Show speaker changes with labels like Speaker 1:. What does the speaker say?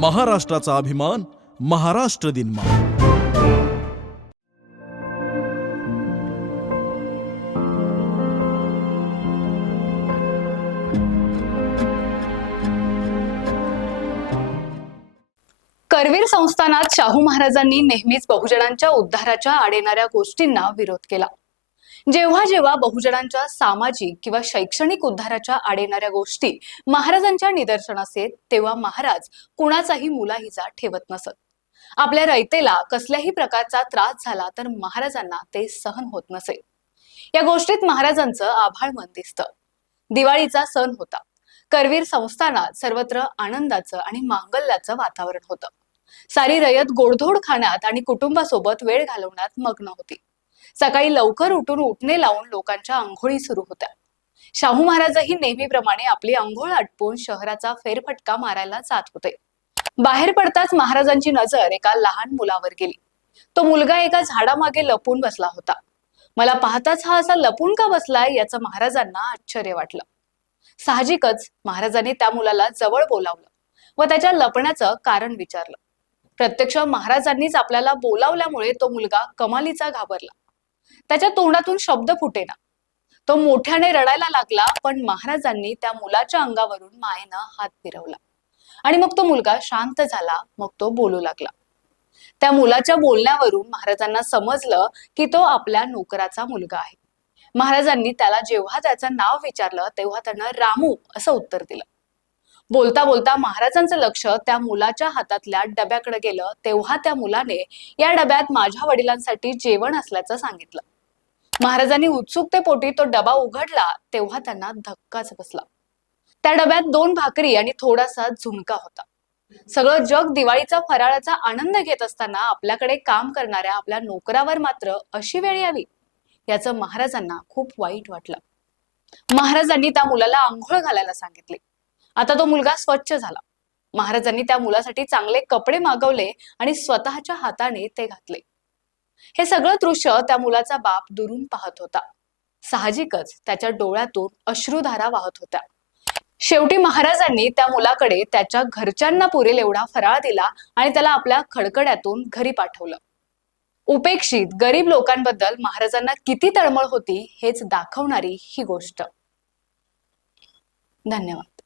Speaker 1: महाराष्ट्राचा अभिमान महाराष्ट्र दिनमा
Speaker 2: करवीर संस्थानात शाहू महाराजांनी नेहमीच बहुजनांच्या उद्धाराच्या आडेणाऱ्या गोष्टींना विरोध केला. जेव्हा जेव्हा बहुजनांच्या सामाजिक किंवा शैक्षणिक उद्धाराच्या आडेणाऱ्या गोष्टी महाराजांच्या निदर्शनास येत तेव्हा महाराज कुणाचाही मुलाहिजा ठेवत नसत. आपल्या रयतेला कसल्याही प्रकारचा त्रास झाला तर महाराजांना ते सहन होत नसे. या गोष्टीत महाराजांचं आभाळ मन दिसतं. दिवाळीचा सण होता. करवीर संस्थानात सर्वत्र आनंदाचं आणि मांगल्याचं वातावरण होतं. सारी रयत गोडधोड खाण्यात आणि कुटुंबासोबत वेळ घालवण्यात मग्न होती. सकाळी लवकर उठून उठणे लावून लोकांच्या आंघोळी सुरू होत्या. शाहू महाराजही नेहमीप्रमाणे आपली आंघोळ आटपून शहराचा फेरफटका मारायला जात होते. बाहेर पडताच महाराजांची नजर एका लहान मुलावर गेली. तो मुलगा एका झाडामागे लपून बसला होता. मला पाहताच हा असा लपून का बसलाय याचं महाराजांना आश्चर्य वाटलं. साहजिकच महाराजांनी त्या मुलाला जवळ बोलावलं व त्याच्या लपण्याचं कारण विचारलं. प्रत्यक्ष महाराजांनीच आपल्याला बोलावल्यामुळे तो मुलगा कमालीचा घाबरला. त्याच्या तोंडातून शब्द फुटेना. तो मोठ्याने रडायला लागला पण महाराजांनी त्या मुलाच्या अंगावरून मायेनं हात फिरवला. आणि मग तो मुलगा शांत झाला मग तो बोलू लागला. त्या मुलाच्या बोलण्यावरून महाराजांना समजलं की तो आपल्या नोकराचा मुलगा आहे. महाराजांनी त्याला जेव्हा त्याचं नाव विचारलं तेव्हा त्यानं रामू असं उत्तर दिलं. बोलता बोलता महाराजांचं लक्ष त्या मुलाच्या हातातल्या डब्याकडे गेलं तेव्हा त्या मुलाने या डब्यात माझ्या वडिलांसाठी जेवण असल्याचं सांगितलं. महाराजांनी उत्सुकतेपोटी तो डबा उघडला तेव्हा त्यांना धक्काच बसला. त्या डब्यात दोन भाकरी आणि थोडासा झुणका होता. सगळं जग दिवाळीचा फराळाचा आनंद घेत असताना आपल्याकडे काम करणाऱ्या आपल्या नोकरावर मात्र अशी वेळ यावी याचं महाराजांना खूप वाईट वाटलं. महाराजांनी त्या मुलाला आंघोळ घालायला सांगितले. आता तो मुलगा स्वच्छ झाला. महाराजांनी त्या मुलासाठी चांगले कपडे मागवले आणि स्वतःच्या हाताने ते घातले. हे सगळं दृश्य त्या मुलाचा बाप दुरून पाहत होता. साहजिकच त्याच्या डोळ्यातून अश्रुधारा वाहत होत्या. शेवटी महाराजांनी त्या मुलाकडे त्याच्या घरच्यांना पुरेल एवढा फराळ दिला आणि त्याला आपल्या खडकड्यातून घरी पाठवलं. उपेक्षित गरीब लोकांबद्दल महाराजांना किती तळमळ होती हेच दाखवणारी ही गोष्ट. धन्यवाद.